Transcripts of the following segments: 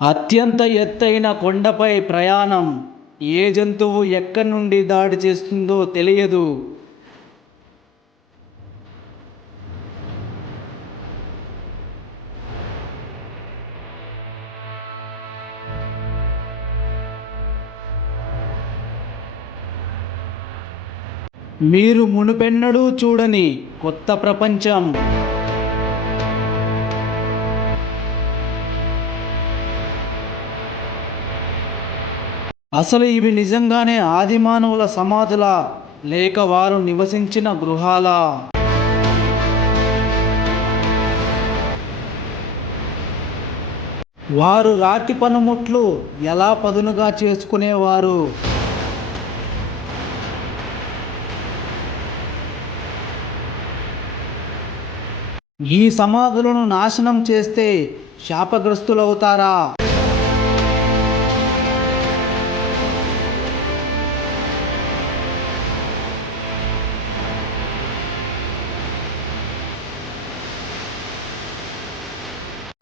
అత్యంత ఎత్తైన కొండపై ప్రయాణం. ఏ జంతువు ఎక్కడి నుండి దాడి చేస్తుందో తెలియదు. మీరు మునుపెన్నడూ చూడని కొత్త ప్రపంచం. అసలు ఇవి నిజంగానే ఆదిమానవుల సమాధులా, లేక వారు నివసించిన గృహాలా? వారు రాతి పనిముట్లు ఎలా పదునుగా చేసుకునేవారు? ఈ సమాధులను నాశనం చేస్తే శాపగ్రస్తులవుతారా?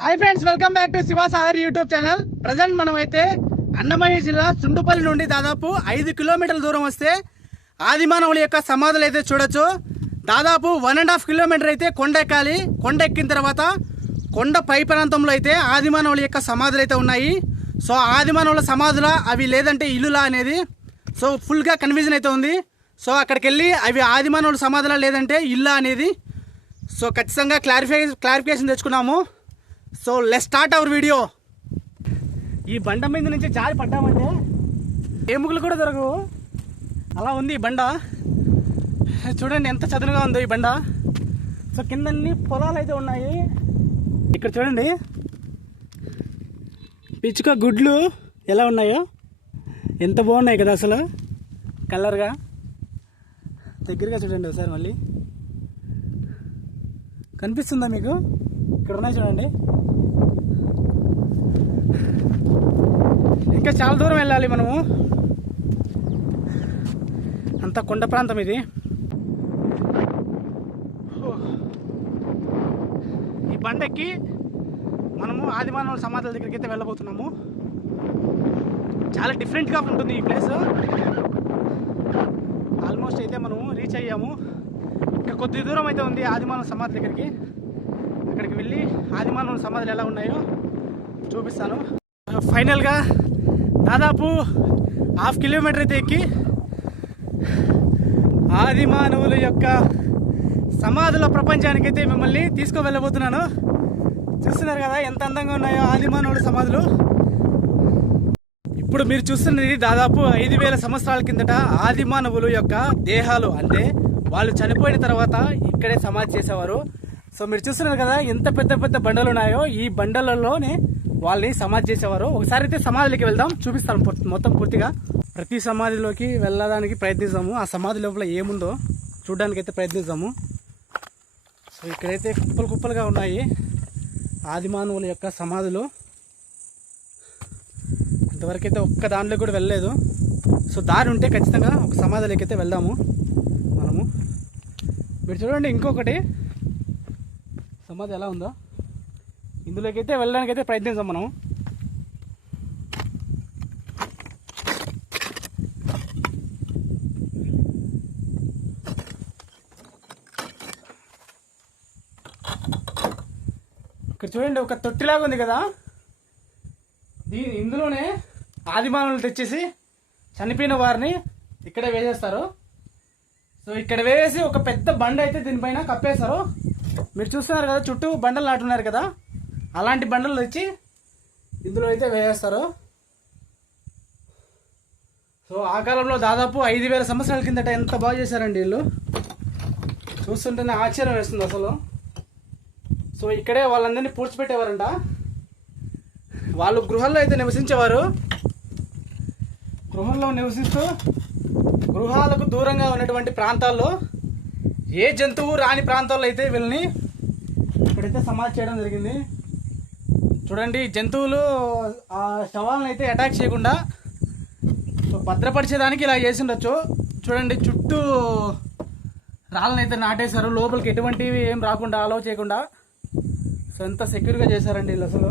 Hi friends, welcome back to Shivasagar YouTube channel. Present మనం అయితే అన్నమయ్య జిల్లా సుండుపల్లి నుండి దాదాపు 5 కిలోమీటర్ల దూరం వస్తే ఆదిమానవుల యొక్క సమాధులు అయితే చూడొచ్చు. దాదాపు 1.5 కిలోమీటర్ అయితే కొండ ఎక్కాలి. కొండ ఎక్కిన తర్వాత కొండ పై ప్రాంతంలో అయితే ఆదిమానవుల యొక్క సమాధులు అయితే ఉన్నాయి. సో ఆదిమానవుల సమాధుల అవి లేదంటే ఇల్లులా అనేది సో ఫుల్గా కన్ఫ్యూజన్ అయితే ఉంది. సో అక్కడికి వెళ్ళి అవి ఆదిమానవుల సమాధులా లేదంటే ఇల్లా అనేది సో ఖచ్చితంగా క్లారిఫికేషన్ తెచ్చుకున్నాము. So let's start our video. ఈ బండ మీద నుంచి జారి పడ్డామంటే ఎముకలు కూడా దొరకవు, అలా ఉంది ఈ బండ. చూడండి ఎంత చదునుగా ఉందో ఈ బండ. సో కిందన్ని పొలాలు అయితే ఉన్నాయి. ఇక్కడ చూడండి పిచ్చుక గుడ్లు ఎలా ఉన్నాయో, ఎంత బాగున్నాయి కదా అసలు కలర్గా. దగ్గరగా చూడండి ఒకసారి, మళ్ళీ కనిపిస్తుందా మీకు? ఇక్కడ ఉన్నాయి చూడండి. ఇంకా చాలా దూరం వెళ్ళాలి మనము, అంత కొండ ప్రాంతం ఇది. ఈ బండెక్కి మనము ఆదిమానవుల సమాధుల దగ్గరికి అయితే వెళ్ళబోతున్నాము. చాలా డిఫరెంట్గా ఉంటుంది ఈ ప్లేస్. ఆల్మోస్ట్ అయితే మనము రీచ్ అయ్యాము. ఇంకా కొద్ది దూరం అయితే ఉంది ఆదిమానవ సమాధి దగ్గరికి. అక్కడికి వెళ్ళి ఆదిమానవుల సమాధులు ఎలా ఉన్నాయో చూపిస్తాను. ఫైనల్గా దాదాపు 1/2 కిలోమీటర్ అయితే ఎక్కి ఆదిమానవుల యొక్క సమాధుల ప్రపంచానికి అయితే మిమ్మల్ని తీసుకువెళ్ళబోతున్నాను. చూస్తున్నారు కదా ఎంత అందంగా ఉన్నాయో ఆదిమానవుల సమాధులు. ఇప్పుడు మీరు చూస్తున్నది దాదాపు 5,000 సంవత్సరాల కిందట ఆదిమానవుల యొక్క దేహాలు, అంటే వాళ్ళు చనిపోయిన తర్వాత ఇక్కడే సమాధి చేసేవారు. సో మీరు చూస్తున్నారు కదా ఎంత పెద్ద పెద్ద బండలు ఉన్నాయో, ఈ బండలలోనే వాళ్ళని సమాధి చేసేవారు. ఒకసారి అయితే సమాధిలోకి వెళ్దాం, చూపిస్తాను మొత్తం పూర్తిగా. ప్రతి సమాధిలోకి వెళ్ళడానికి ప్రయత్నిస్తాము, ఆ సమాధి లోపల ఏముందో చూడడానికి అయితే ప్రయత్నిస్తాము. సో ఇక్కడైతే కుప్పలు కుప్పలుగా ఉన్నాయి ఆదిమానవుల యొక్క సమాధులు. ఇంతవరకు అయితే ఒక్క దాంట్లో కూడా వెళ్ళలేదు. సో దారి ఉంటే ఖచ్చితంగా ఒక సమాధిలోకి అయితే వెళ్దాము మనము. మీరు చూడండి ఇంకొకటి సమాధి ఎలా ఉందో, ఇందులోకి అయితే వెళ్ళడానికి అయితే ప్రయత్నిస్తాం మనం. ఇక్కడ చూడండి ఒక తొట్టిలాగా ఉంది కదా, ఇందులోనే ఆదిమానవులు తెచ్చేసి చనిపోయిన వారిని ఇక్కడే వేసేస్తారు. సో ఇక్కడ వేసి ఒక పెద్ద బండ అయితే దీనిపైన కప్పేస్తారు. మీరు చూస్తున్నారు కదా చుట్టూ బండలు నాటున్నారు కదా, అలాంటి బండలు తెచ్చి ఇందులో అయితే వేసేస్తారు. సో ఆ కాలంలో దాదాపు 5,000 సంవత్సరాల కిందట ఎంత బాగా చేశారండి వీళ్ళు. చూస్తుంటేనే ఆశ్చర్యం వేస్తుంది అసలు. సో ఇక్కడే వాళ్ళందరినీ పూడ్చిపెట్టేవారంట. వాళ్ళు గృహాల్లో అయితే నివసించేవారు. గృహంలో నివసిస్తూ గృహాలకు దూరంగా ఉన్నటువంటి ప్రాంతాల్లో, ఏ జంతువు రాని ప్రాంతాల్లో అయితే వీళ్ళని ఇక్కడైతే సమాధి చేయడం జరిగింది. చూడండి జంతువులు ఆ శవాలను అయితే అటాక్ చేయకుండా భద్రపరిచేదానికి ఇలా చేసి ఉండొచ్చు. చూడండి చుట్టూ రాళ్ళని అయితే నాటేశారు, లోపలికి ఎటువంటివి ఏం రాకుండా అలౌ చేయకుండా. సో ఎంత సెక్యూర్గా చేశారండి వీళ్ళు అసలు.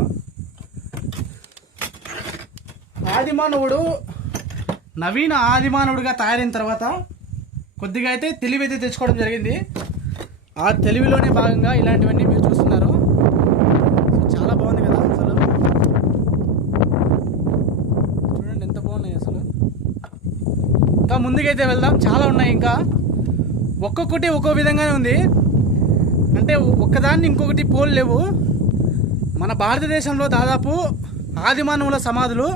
ఆదిమానవుడు నవీన ఆదిమానవుడిగా తయారైన తర్వాత కొద్దిగా అయితే తెలివి అయితే తెచ్చుకోవడం జరిగింది. ఆ తెలివిలోనే భాగంగా ఇలాంటివన్నీ మీరు చూస్తున్నారు. చాలా బాగుంది కదా అసలు. చూడండి ఎంత బాగున్నాయి అసలు. ఇంకా ముందుకైతే వెళ్దాం, చాలా ఉన్నాయి. ఇంకా ఒక్కొక్కటి ఒక్కో విధంగానే ఉంది. అంటే ఒక్కదాన్ని ఇంకొకటి పోలేవు. మన భారతదేశంలో దాదాపు ఆదిమానవుల సమాధులు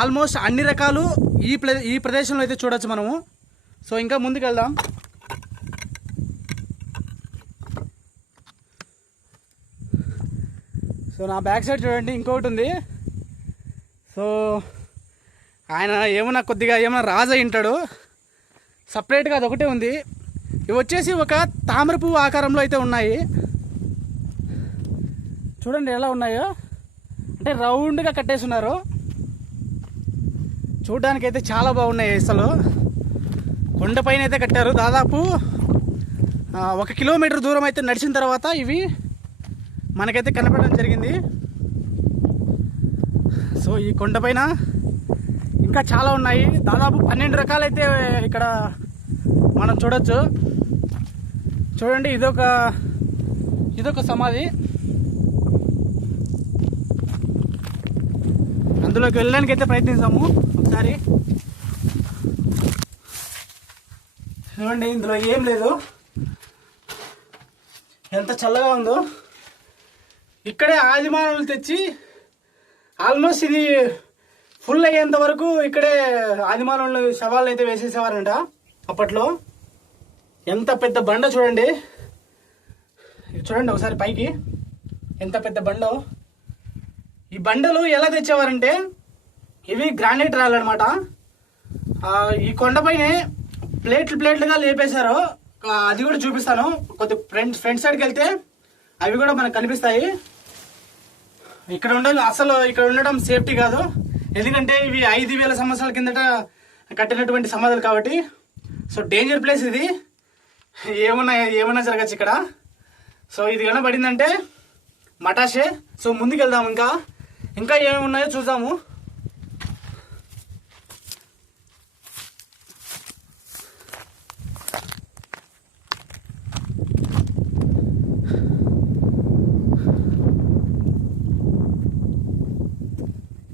ఆల్మోస్ట్ అన్ని రకాలు ఈ ప్రదేశంలో అయితే చూడొచ్చు మనము. సో ఇంకా ముందుకు వెళ్దాం. సో నా బ్యాక్ సైడ్ చూడండి ఇంకొకటి ఉంది. సో ఆయన ఏమన్నా కొద్దిగా ఏమన్నా రాజు అయి ఉంటాడు. సపరేట్గా అదొకటే ఉంది. ఇవి వచ్చేసి ఒక తామర పువ్వు ఆకారంలో అయితే ఉన్నాయి. చూడండి ఎలా ఉన్నాయో, అంటే రౌండ్గా కట్టేసి ఉన్నారు. చూడడానికి అయితే చాలా బాగున్నాయి. అసలు కొండపైన అయితే కట్టారు. దాదాపు 1 కిలోమీటర్ దూరం అయితే నడిచిన తర్వాత ఇవి మనకైతే కనపడడం జరిగింది. సో ఈ కొండపైన ఇంకా చాలా ఉన్నాయి. దాదాపు 12 రకాలైతే ఇక్కడ మనం చూడొచ్చు. చూడండి ఇదొక సమాధి. అందులోకి వెళ్ళడానికి అయితే ప్రయత్నిస్తాము ఒకసారి. చూడండి ఇందులో ఏం లేదు, ఎంత చల్లగా ఉందో. ఇక్కడే ఆదిమానవులు తెచ్చి ఆల్మోస్ట్ ఇది ఫుల్ అయ్యేంత వరకు ఇక్కడే ఆదిమానవులు శవాలు అయితే వేసేసేవారంట అప్పట్లో. ఎంత పెద్ద బండ చూడండి. చూడండి ఒకసారి పైకి ఎంత పెద్ద బండో. ఈ బండలు ఎలా తెచ్చేవారంటే ఇవి గ్రానైట్ రాళ్ళు అనమాట. ఈ కొండపైనే ప్లేట్లుగా లేపేశారు. అది కూడా చూపిస్తాను. కొద్ది ఫ్రంట్ సైడ్కి వెళ్తే అవి కూడా మనకు కనిపిస్తాయి. ఇక్కడ ఉండడం సేఫ్టీ కాదు, ఎందుకంటే ఇవి 5,000 సంవత్సరాల కిందట కట్టినటువంటి సమాధులు కాబట్టి. సో డేంజర్ ప్లేస్ ఇది. ఏమన్నా జరగచ్చు ఇక్కడ. సో ఇది కన్నా పడిందంటే మటాషే. సో ముందుకు వెళ్దాం, ఇంకా ఏమేమి ఉన్నాయో చూద్దాము.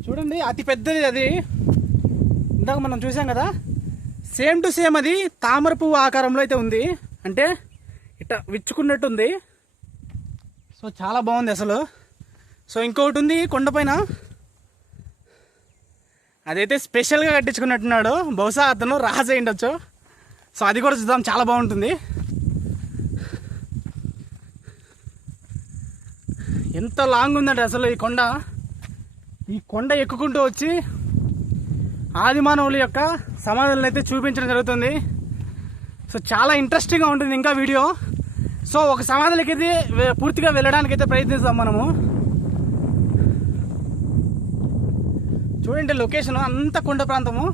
చూడండి అతి పెద్దది అది. ఇందాక మనం చూసాం కదా, సేమ్ టు సేమ్ అది తామర పువ్వు ఆకారంలో అయితే ఉంది. అంటే ఇట్లా విచ్చుకున్నట్టుంది. సో చాలా బాగుంది అసలు. సో ఇంకొకటి ఉంది కొండపైన, అదైతే స్పెషల్గా కట్టించుకున్నట్టున్నాడు. బహుశా అతను రాజు అయి ఉండొచ్చు. సో అది కూడా చూద్దాం, చాలా బాగుంటుంది. ఎంత లాంగ్ ఉందంటే అసలు ఈ కొండ ఎక్కుకుంటూ వచ్చి ఆదిమానవుల యొక్క సమాధులను అయితే చూపించడం జరుగుతుంది. సో చాలా ఇంట్రెస్టింగ్గా ఉంటుంది ఇంకా వీడియో. సో ఒక సమాధులకి అయితే పూర్తిగా వెళ్ళడానికి అయితే ప్రయత్నిస్తాం మనము. చూడండి లొకేషన్ అంతా కొండ ప్రాంతము.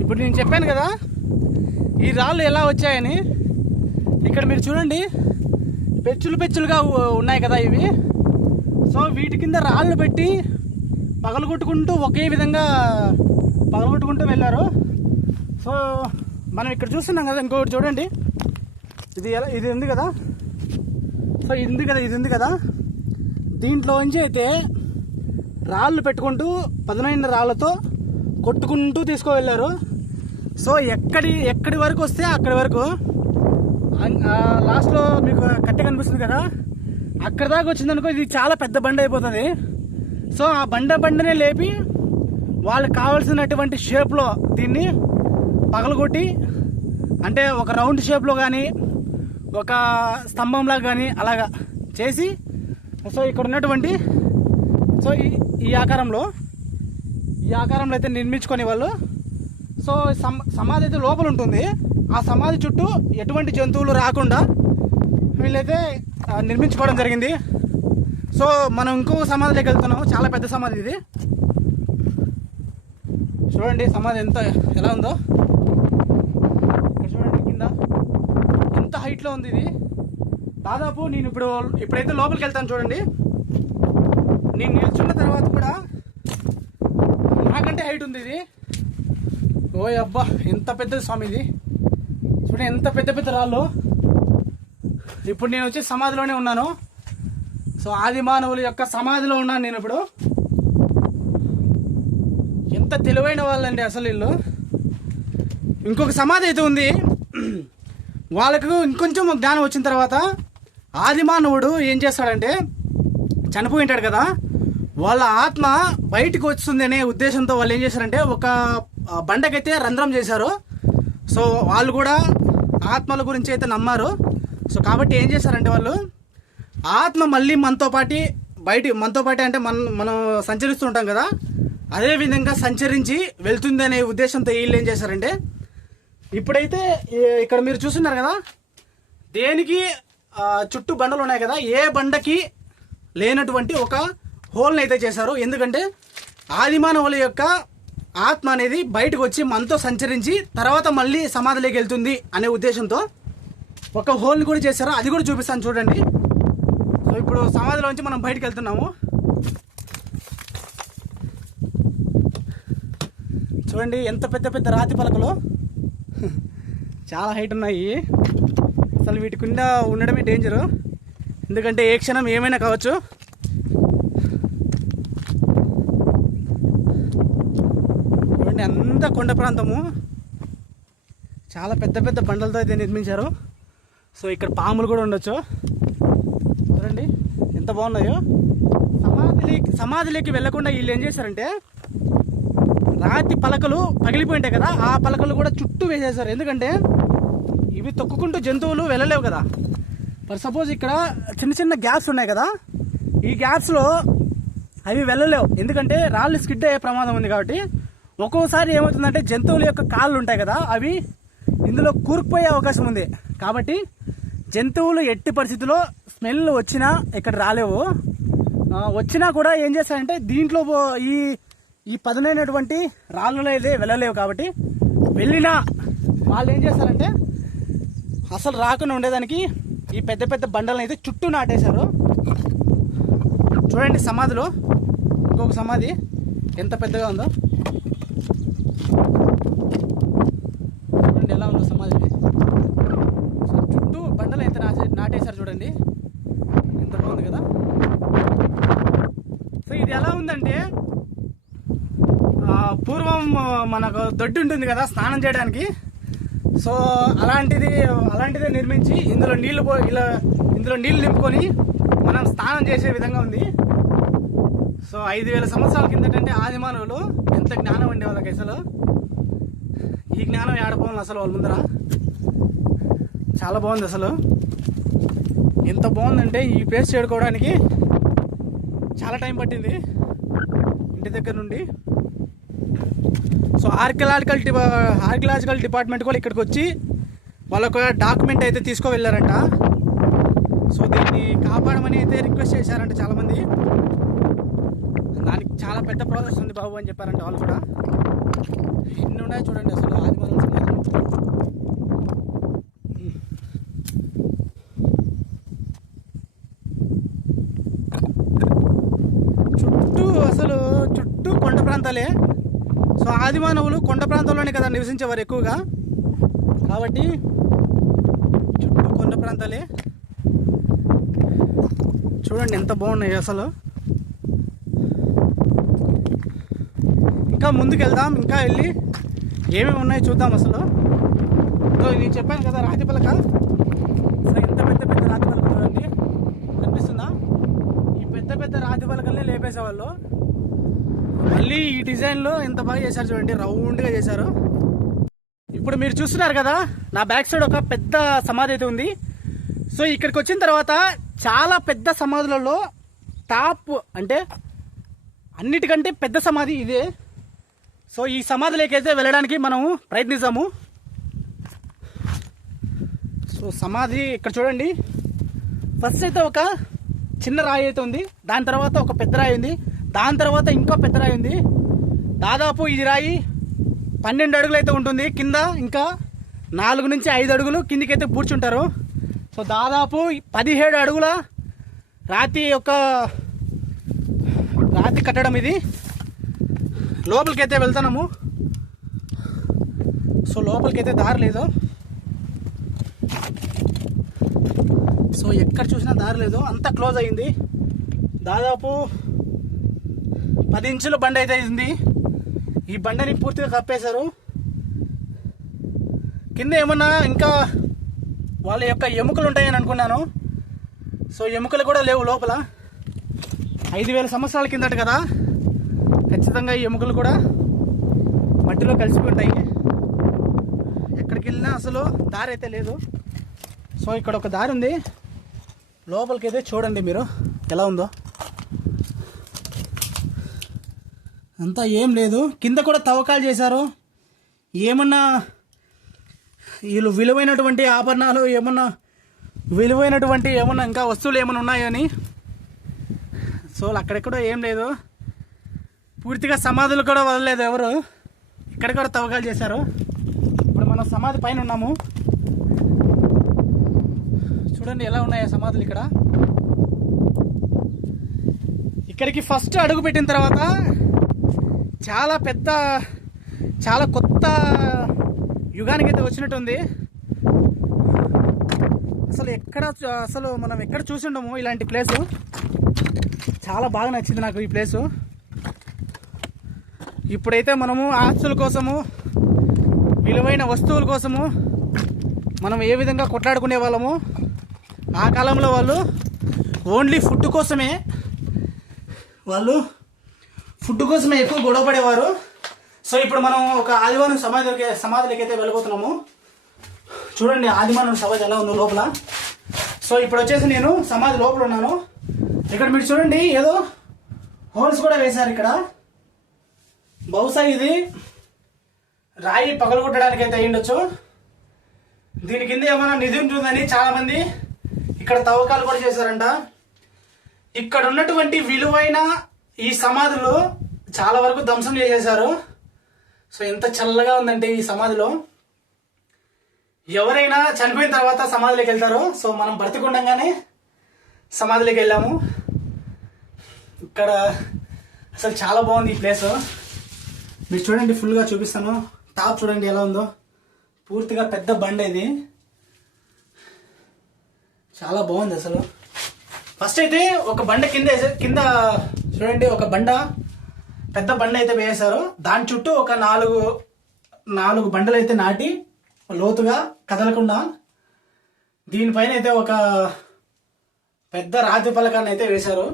ఇప్పుడు నేను చెప్పాను కదా ఈ రాళ్ళు ఎలా వచ్చాయని. ఇక్కడ మీరు చూడండి, పెచ్చులుగా ఉన్నాయి కదా ఇవి. సో వీటి కింద రాళ్ళు పెట్టి పగలగొట్టుకుంటూ ఒకే విధంగా పగలగొట్టుకుంటూ వెళ్ళారు. సో మనం ఇక్కడ చూస్తున్నాం కదా, ఇంకొకటి చూడండి, ఇది ఉంది కదా. సో ఇది ఉంది కదా, దీంట్లోంచి అయితే రాళ్ళు పెట్టుకుంటూ పదునైన రాళ్ళతో కొట్టుకుంటూ తీసుకువెళ్ళారు. సో ఎక్కడి వరకు వస్తే అక్కడి వరకు, లాస్ట్లో మీకు కట్టె కనిపిస్తుంది కదా, అక్కడ దాకా వచ్చిందనుకో ఇది చాలా పెద్ద బండ అయిపోతుంది. సో ఆ బండనే లేపి వాళ్ళకి కావాల్సినటువంటి షేప్లో దీన్ని పగలగొట్టి, అంటే ఒక రౌండ్ షేప్లో కానీ ఒక స్తంభంలాగా కానీ అలాగా చేసి, సో ఇక్కడ ఉన్నటువంటి ఈ ఆకారంలో అయితే నిర్మించుకొని వాళ్ళు. సో సమాధి అయితే లోపల ఉంటుంది. ఆ సమాధి చుట్టూ ఎటువంటి జంతువులు రాకుండా వీళ్ళైతే నిర్మించుకోవడం జరిగింది. సో మనం ఇంకొక సమాధిలోకి వెళ్తున్నాము. చాలా పెద్ద సమాధి ఇది. చూడండి సమాధి ఎలా ఉందో. ఇక్కడ చూడండి కింద ఎంత హైట్లో ఉంది ఇది. దాదాపు నేను ఇప్పుడైతే లోపలికి వెళ్తాను చూడండి. నేను నిల్చున్న తర్వాత కూడా నాకంటే హైట్ ఉంది ఇది. ఓయ్ అబ్బా, ఎంత పెద్దది స్వామి ఇది. చూడండి ఎంత పెద్ద పెద్ద రాళ్ళు. ఇప్పుడు నేను వచ్చి సమాధిలోనే ఉన్నాను. సో ఆది మానవుల యొక్క సమాధిలో ఉన్నాను నేను ఇప్పుడు. ఎంత తెలివైన వాళ్ళండి అసలు వీళ్ళు. ఇంకొక సమాధి అయితే ఉంది. వాళ్ళకు ఇంకొంచెం జ్ఞానం వచ్చిన తర్వాత ఆది మానవుడు ఏం చేస్తాడంటే, చనిపోయి ఉంటాడు కదా, వాళ్ళ ఆత్మ బయటకు వస్తుంది అనే ఉద్దేశంతో వాళ్ళు ఏం చేశారంటే ఒక బండకైతే రంధ్రం చేశారు. సో వాళ్ళు కూడా ఆత్మల గురించి అయితే నమ్మారు. సో కాబట్టి ఏం చేశారంటే వాళ్ళు ఆత్మ మళ్ళీ మనతో పాటి అంటే మనం సంచరిస్తూ ఉంటాం కదా, అదే విధంగా సంచరించి వెళ్తుంది అనే ఉద్దేశంతో వీళ్ళు ఏం చేశారంటే, ఇప్పుడైతే ఇక్కడ మీరు చూస్తున్నారు కదా, దేనికి చుట్టూ బండలు ఉన్నాయి కదా, ఏ బండకి లేనటువంటి ఒక హోల్ని అయితే చేశారు. ఎందుకంటే ఆదిమానవుల యొక్క ఆత్మ అనేది బయటకు వచ్చి మనతో సంచరించి తర్వాత మళ్ళీ సమాధిలోకి వెళ్తుంది అనే ఉద్దేశంతో ఒక హోల్ని కూడా చేశారు. అది కూడా చూపిస్తాను చూడండి. సో ఇప్పుడు సమాధిలోంచి మనం బయటకు వెళ్తున్నాము. చూడండి ఎంత పెద్ద పెద్ద రాతి పలకలు, చాలా హైట్ ఉన్నాయి. అసలు వీటి కింద ఉండడమే డేంజరు, ఎందుకంటే ఏ క్షణం ఏమైనా కావచ్చు. చూడండి అంతా కొండ ప్రాంతము, చాలా పెద్ద పెద్ద బండలతో అయితే నిర్మించారు. సో ఇక్కడ పాములు కూడా ఉండొచ్చు. చూడండి ఎంత బాగున్నాయో. సమాధిలోకి వెళ్లకుండా వీళ్ళు ఏం చేశారంటే, రాతి పలకలు పగిలిపోయింటాయి కదా, ఆ పలకలు కూడా చుట్టూ వేసేసారు. ఎందుకంటే ఇవి తొక్కుకుంటూ జంతువులు వెళ్ళలేవు కదా. ఫర్ సపోజ్ ఇక్కడ చిన్న చిన్న గ్యాప్స్ ఉన్నాయి కదా, ఈ గ్యాప్స్లో అవి వెళ్ళలేవు. ఎందుకంటే రాళ్ళు స్కిడ్ అయ్యే ప్రమాదం ఉంది. కాబట్టి ఒక్కోసారి ఏమవుతుందంటే జంతువుల యొక్క కాళ్ళు ఉంటాయి కదా, అవి ఇందులో కూరుకుపోయే అవకాశం ఉంది. కాబట్టి జంతువులు ఎట్టి పరిస్థితుల్లో స్మెల్ వచ్చినా ఇక్కడ రాలేవు. వచ్చినా కూడా ఏం చేస్తారంటే దీంట్లో ఈ పదునైనటువంటి రాళ్ళలో అయితే వెళ్ళలేవు. కాబట్టి వెళ్ళినా వాళ్ళు ఏం చేస్తారంటే అసలు రాకుండా ఉండేదానికి ఈ పెద్ద పెద్ద బండలను అయితే చుట్టూ నాటేశారు. చూడండి సమాధిలో ఇంకొక సమాధి ఎంత పెద్దగా ఉందో. చూడండి ఎలా ఉందో సమాధి. సో చుట్టూ బండలు అయితే నాటేశారు. చూడండి ఎంత బాగుంది కదా. సో ఇది ఎలా ఉందంటే, పూర్వం మనకు దొడ్డి ఉంటుంది కదా స్నానం చేయడానికి. సో అలాంటిదే నిర్మించి ఇందులో నీళ్లు నింపుకొని మనం స్నానం చేసే విధంగా ఉంది. సో 5000 సంవత్సరాల కిందటంటే ఆది మానవులు ఎంత జ్ఞానం అండి వాళ్ళకి. అసలు ఈ జ్ఞానం ఏడపోవాలి అసలు వాళ్ళ ముందర. చాలా బాగుంది అసలు. ఎంత బాగుందంటే ఈ ప్లేస్ చేరుకోవడానికి చాలా టైం పట్టింది ఇంటి దగ్గర నుండి. సో ఆర్కియలాజికల్ డిపార్ట్మెంట్ కూడా ఇక్కడికి వచ్చి వాళ్ళొక డాక్యుమెంట్ అయితే తీసుకువెళ్ళారంట. సో దీన్ని కాపాడమని అయితే రిక్వెస్ట్ చేశారంట చాలామంది. దానికి చాలా పెద్ద ప్రాసెస్ ఉంది బాబు అని చెప్పారంట వాళ్ళు కూడా. ఎన్ని ఉన్నాయో చూడండి అసలు ఆదిమానవుల సమాధులు. చుట్టూ కొండ ప్రాంతాలే. సో ఆదిమానవులు కొండ ప్రాంతంలోనే కదా నివసించేవారు ఎక్కువగా. కాబట్టి చుట్టూ కొండ ప్రాంతాలే. చూడండి ఎంత బాగున్నాయి అసలు. ఇంకా ముందుకు వెళ్దాం, ఇంకా వెళ్ళి ఏమేమి ఉన్నాయో చూద్దాం అసలు. సో నేను చెప్పాను కదా రాతి పలక. అసలు ఎంత పెద్ద పెద్ద రాతి పలక చూడండి, కనిపిస్తుందా? ఈ పెద్ద పెద్ద రాతి పలకల్ని లేపేసేవాళ్ళు. మళ్ళీ ఈ డిజైన్లో ఎంత బాగా చేశారు చూడండి, రౌండ్గా చేశారు. ఇప్పుడు మీరు చూస్తున్నారు కదా నా బ్యాక్ సైడ్ ఒక పెద్ద సమాధి అయితే ఉంది. సో ఇక్కడికి వచ్చిన తర్వాత చాలా పెద్ద సమాధులలో టాప్ అంటే అన్నిటికంటే పెద్ద సమాధి ఇదే. సో ఈ సమాధిలోకి అయితే వెళ్ళడానికి మనం ప్రయత్నిస్తాము. సో సమాధి ఇక్కడ చూడండి. ఫస్ట్ అయితే ఒక చిన్న రాయి అయితే ఉంది, దాని తర్వాత ఒక పెద్ద రాయి ఉంది, దాని తర్వాత ఇంకో పెద్ద రాయి ఉంది. దాదాపు ఈ రాయి 12 అడుగులు అయితే ఉంటుంది. కింద ఇంకా 4 నుంచి 5 అడుగులు కిందికైతే పూడ్చుంటారు. సో దాదాపు 17 అడుగుల రాతి కట్టడం ఇది. లోపలికైతే వెళ్తున్నాము. సో లోపలికైతే దారి లేదు. సో ఎక్కడ చూసినా దారి లేదు, అంతా క్లోజ్ అయింది. దాదాపు 10 ఇంచుల బండ అయితే ఉంది. ఈ బండని పూర్తిగా కప్పేశారు. కింద ఏమన్నా ఇంకా వాళ్ళ యొక్క ఎముకలు ఉంటాయని అనుకున్నాను. సో ఎముకలు కూడా లేవు లోపల. 5000 సంవత్సరాల కిందట కదా, ఖచ్చితంగా ఈ ఎముకలు కూడా మట్టిలో కలిసిపోయి ఉంటాయి. ఎక్కడికి వెళ్ళినా అసలు దారి అయితే లేదు. సో ఇక్కడ ఒక దారి ఉంది, లోపలికి అయితే చూడండి మీరు ఎలా ఉందో. అంతా ఏం లేదు. కింద కూడా తవ్వకాలు చేశారు. ఏమన్నా వీళ్ళు విలువైనటువంటి ఆభరణాలు, ఏమన్నా ఇంకా వస్తువులు ఏమైనా ఉన్నాయని. సో అక్కడెక్కడో ఏం లేదు. పూర్తిగా సమాధులు కూడా వదలలేదు ఎవరు. ఇక్కడ కూడా తవ్వకాలు చేశారు. ఇప్పుడు మనం సమాధి పైన ఉన్నాము. చూడండి ఎలా ఉన్నాయో సమాధులు ఇక్కడ. ఇక్కడికి ఫస్ట్ అడుగు పెట్టిన తర్వాత చాలా కొత్త యుగానికి అయితే వచ్చినట్టుంది. అసలు మనం ఎక్కడ చూసి ఉండము ఇలాంటి ప్లేసు. చాలా బాగా నచ్చింది నాకు ఈ ప్లేసు. ఇప్పుడైతే మనము ఆస్తుల కోసము, విలువైన వస్తువుల కోసము మనం ఏ విధంగా కొట్లాడుకునే వాళ్ళము, ఆ కాలంలో వాళ్ళు ఓన్లీ ఫుడ్ కోసమే ఎక్కువ గొడవపడేవారు. సో ఇప్పుడు మనం ఒక ఆదివారం సమాధులకి అయితే వెళ్ళిపోతున్నాము. చూడండి ఆదిమానవుడి సమాధి ఎలా ఉందో లోపల. సో ఇప్పుడు వచ్చేసి నేను సమాధి లోపల ఉన్నాను. ఇక్కడ మీరు చూడండి ఏదో హోల్స్ కూడా వేశారు ఇక్కడ. బహుశా ఇది రాయి పగలగొట్టడానికి అయితే అయ్యుండొచ్చు. దీని కింద ఏమైనా నిధి ఉంటుందని చాలా మంది ఇక్కడ తవ్వకాలు కూడా చేశారంట. ఇక్కడ ఉన్నటువంటి విలువైన ఈ సమాధులు చాలా వరకు ధ్వంసం చేసేశారు. సో ఎంత చల్లగా ఉందంటే ఈ సమాధిలో. ఎవరైనా చనిపోయిన తర్వాత సమాధిలోకి వెళ్తారు. సో మనం బ్రతికుండగానే సమాధిలోకి వెళ్ళాము. ఇక్కడ అసలు చాలా బాగుంది ఈ ప్లేస్. మీరు చూడండి, ఫుల్గా చూపిస్తాను. టాప్ చూడండి ఎలా ఉందో. పూర్తిగా పెద్ద బండ ఇది, చాలా బాగుంది అసలు. ఫస్ట్ అయితే ఒక బండ కింద చూడండి, ఒక పెద్ద బండ అయితే వేశారు. దాని చుట్టూ ఒక నాలుగు బండలు అయితే నాటి లోతుగా కదలకుండా దీనిపైన అయితే ఒక పెద్ద రాతి పలకాన్ని అయితే వేశారు.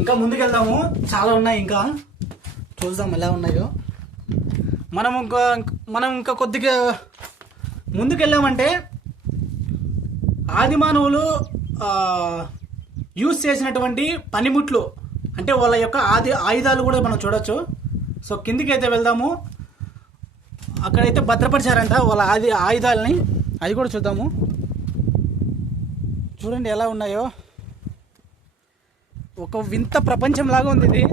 ఇంకా ముందుకెళ్దాము, చాలా ఉన్నాయి, ఇంకా చూద్దాం ఎలా ఉన్నాయో. మనం ఇంకా కొద్దిగా ముందుకెళ్ళామంటే ఆది మానవులు యూజ్ చేసినటువంటి పనిముట్లు, అంటే వాళ్ళ యొక్క ఆయుధాలు కూడా మనం చూడొచ్చు. సో కిందికి అయితే వెళ్దాము. అక్కడైతే భద్రపరిచారంట వాళ్ళ ఆయుధాలని, అవి కూడా చూద్దాము. చూడండి ఎలా ఉన్నాయో. ఒక వింత ప్రపంచంలాగా ఉంది ఇది.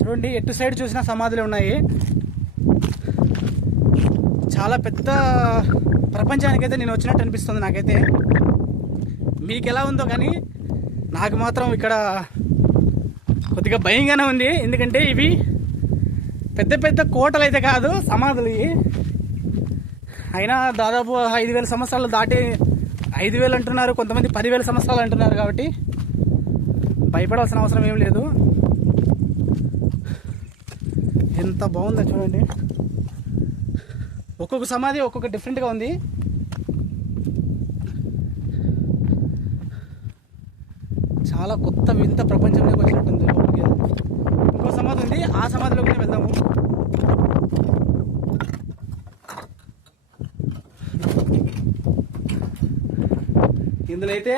చూడండి, ఎటు సైడ్ చూసినా సమాధులు ఉన్నాయి. చాలా పెద్ద ప్రపంచానికైతే నేను వచ్చినట్టు అనిపిస్తుంది నాకైతే. మీకు ఎలా ఉందో కానీ నాకు మాత్రం ఇక్కడ కొద్దిగా భయంగానే ఉంది. ఎందుకంటే ఇవి పెద్ద పెద్ద కోటలు అయితే కాదు, సమాధులు ఇవి. అయినా దాదాపు 5000 సంవత్సరాలు దాటి 5000 అంటున్నారు, కొంతమంది 10,000 సంవత్సరాలు అంటున్నారు. కాబట్టి భయపడాల్సిన అవసరం ఏం లేదు. ఎంత బాగుందో చూడండి. ఒక్కొక్క సమాధి ఒక్కొక్క డిఫరెంట్గా ఉంది. చాలా కొత్త వింత ప్రపంచంలోకి వచ్చినట్టుంది. లోపలికి ఇంకో సమాధి ఉంది, ఆ సమాధిలోకి వెళ్దాము. ఇందులో అయితే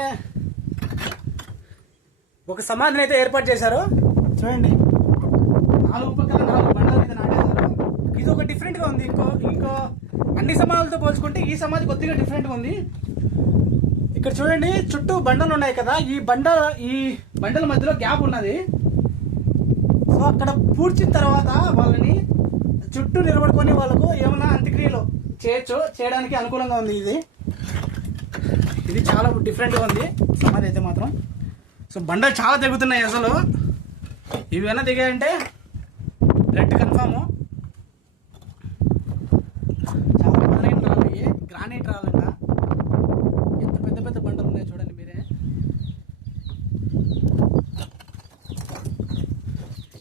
ఒక సమాధిని అయితే ఏర్పాటు చేశారు. చూడండి, 4 పక్కల 4 బండలు అయితే నాటేశారు. ఇది ఒక డిఫరెంట్గా ఉంది. ఇంకో అన్ని సమాధులతో పోల్చుకుంటే ఈ సమాధి కొద్దిగా డిఫరెంట్గా ఉంది. ఇక్కడ చూడండి, చుట్టూ బండలు ఉన్నాయి కదా, ఈ బండల మధ్యలో గ్యాప్ ఉన్నది. సో అక్కడ పూడ్చిన తర్వాత వాళ్ళని చుట్టూ నిలబడుకొని వాళ్ళకు ఏమైనా అంత్యక్రియలు చేయడానికి అనుకూలంగా ఉంది. ఇది చాలా డిఫరెంట్గా ఉంది సమాధి అయితే మాత్రం. సో బండలు చాలా తెగుతున్నాయి అసలు. ఇవి ఏమైనా దిగాయంటే బ్లడ్ కన్ఫాము. చాలా పదునైన రాళ్ళు, ఇవి గ్రానైట్ రాళ్ళంట. ఎంత పెద్ద పెద్ద బండలు ఉన్నాయో చూడండి మీరే.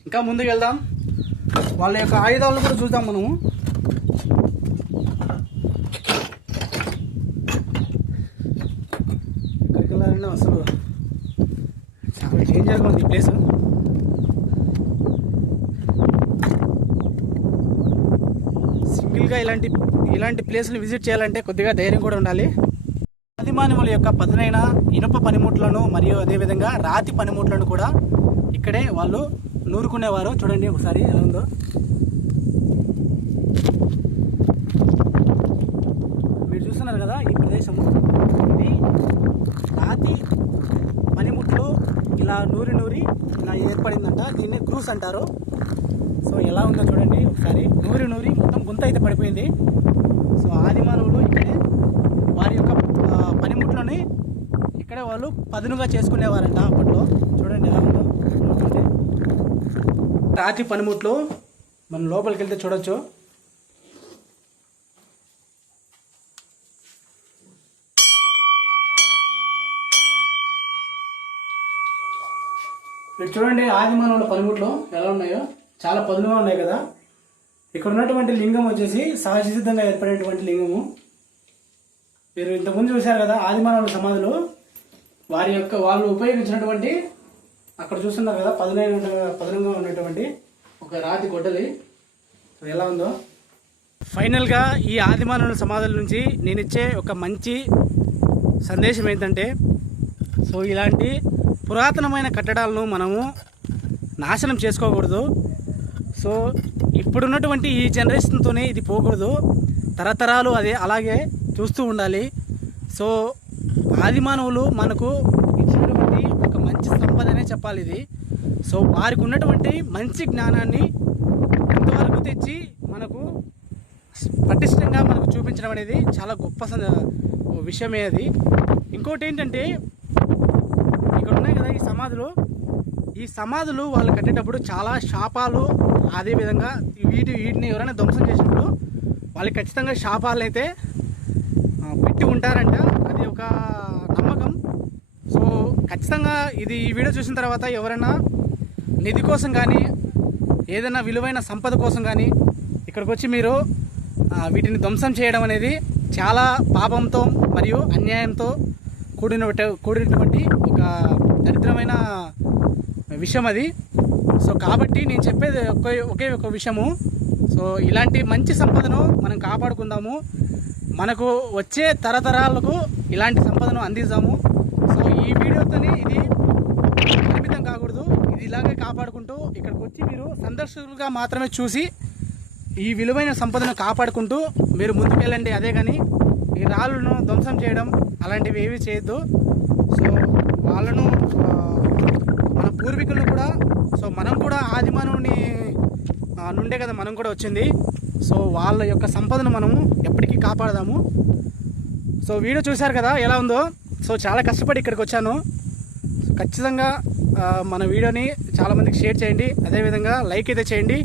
ఇంకా ముందుకు వెళ్దాం, వాళ్ళ యొక్క ఆయుధాలను కూడా చూద్దాం మనము. ఎక్కడికి వెళ్ళాలంటే అసలు చాలా డేంజర్గా ఉంది ఈ ప్లేస్. సింగిల్గా ఇలాంటి ప్లేస్లు విజిట్ చేయాలంటే కొద్దిగా ధైర్యం కూడా ఉండాలి. ఆదిమానవుల యొక్క పదునైన ఇనుప పనిముట్లను మరియు అదేవిధంగా రాతి పనిముట్లను కూడా ఇక్కడే వాళ్ళు నూరుకునేవారు. చూడండి ఒకసారి ఎలా ఉందో. మీరు చూస్తున్నారు కదా ఈ ప్రదేశము, ఇది రాతి పనిముట్లు ఇలా నూరి ఇలా ఏర్పడిందంట. దీన్ని క్రూస్ అంటారు. సో ఎలా ఉందో చూడండి ఒకసారి. నూరి మొత్తం గుంత అయితే పడిపోయింది. సో ఆదిమానవులు ఇక్కడే వారి యొక్క పనిముట్లని ఇక్కడే వాళ్ళు పదునుగా చేసుకునేవారంట అప్పట్లో. చూడండి ఎలా ఉందో. రాతి పనిముట్లు మనం లోపలికి వెళ్తే చూడొచ్చు. మీరు చూడండి ఆదిమానవుల పనిముట్లు ఎలా ఉన్నాయో, చాలా పదునుగా ఉన్నాయి కదా. ఇక్కడ ఉన్నటువంటి లింగం వచ్చేసి సహజసిద్ధంగా ఏర్పడేటువంటి లింగము. మీరు ఇంతకుముందు చూశారు కదా ఆదిమానవుల సమాధులు, వాళ్ళు ఉపయోగించినటువంటి అక్కడ చూస్తున్నారు కదా పదునుగా ఉన్నటువంటి ఒక రాతి గొడ్డలి ఎలా ఉందో. ఫైనల్గా ఈ ఆదిమానవుల సమాధుల నుంచి నేను ఇచ్చే ఒక మంచి సందేశం ఏంటంటే, సో ఇలాంటి పురాతనమైన కట్టడాలను మనము నాశనం చేసుకోకూడదు. సో ఇప్పుడున్నటువంటి ఈ జనరేషన్తోనే ఇది పోకూడదు, తరతరాలు అలాగే చూస్తూ ఉండాలి. సో ఆదిమానవులు మనకు ఇచ్చినటువంటి ఒక మంచి సంపదనే చెప్పాలి ఇది. సో వారికి ఉన్నటువంటి మంచి జ్ఞానాన్ని ఇంతవరకు తెచ్చి మనకు పటిష్టంగా మనకు చూపించడం అనేది చాలా గొప్ప విషయమే అది. ఇంకోటి ఏంటంటే ఇక్కడ ఉన్నాయి కదా ఈ సమాధులు వాళ్ళు కట్టేటప్పుడు చాలా శాపాలు, అదేవిధంగా వీటిని ఎవరైనా ధ్వంసం చేసినప్పుడు వాళ్ళకి ఖచ్చితంగా శాపాలు అయితే పెట్టి ఉంటారంట. అది ఒక నమ్మకం. సో ఖచ్చితంగా ఈ వీడియో చూసిన తర్వాత ఎవరైనా నిధి కోసం కానీ ఏదైనా విలువైన సంపద కోసం కానీ ఇక్కడికి వచ్చి మీరు వీటిని ధ్వంసం చేయడం అనేది చాలా పాపంతో మరియు అన్యాయంతో కూడినటువంటి ఒక దరిద్రమైన విషయం అది. సో కాబట్టి నేను చెప్పేది ఒకే ఒక విషయము. సో ఇలాంటి మంచి సంపదను మనం కాపాడుకుందాము, మనకు వచ్చే తరతరాలకు ఇలాంటి సంపదను అందిద్దాము. సో ఈ వీడియోతోని ఇది పరిమితం కాకూడదు, ఇది ఇలాగే కాపాడుకుంటూ ఇక్కడికి వచ్చి మీరు సందర్శకులుగా మాత్రమే చూసి ఈ విలువైన సంపదను కాపాడుకుంటూ మీరు ముందుకెళ్ళండి. అదే కానీ ఈ రాళ్ళను ధ్వంసం చేయడం అలాంటివి ఏవి చేయొద్దు. సో వాళ్ళను మన పూర్వీకులను కూడా, సో మనం కూడా ఆదిమానవుని నుండే కదా మనం కూడా వచ్చింది. సో వాళ్ళ యొక్క సంపదను మనము ఎప్పటికీ కాపాడదాము. సో వీడియో చూశారు కదా ఎలా ఉందో. సో చాలా కష్టపడి ఇక్కడికి వచ్చాను. సో ఖచ్చితంగా మన వీడియోని చాలామందికి షేర్ చేయండి, అదేవిధంగా లైక్ అయితే చేయండి.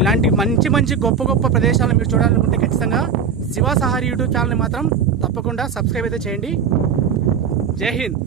ఇలాంటి మంచి గొప్ప ప్రదేశాలను మీరు చూడాలనుకుంటే ఖచ్చితంగా శివ సహారి యూట్యూబ్ ఛానల్ని మాత్రం తప్పకుండా సబ్స్క్రైబ్ అయితే చేయండి. జై హింద్.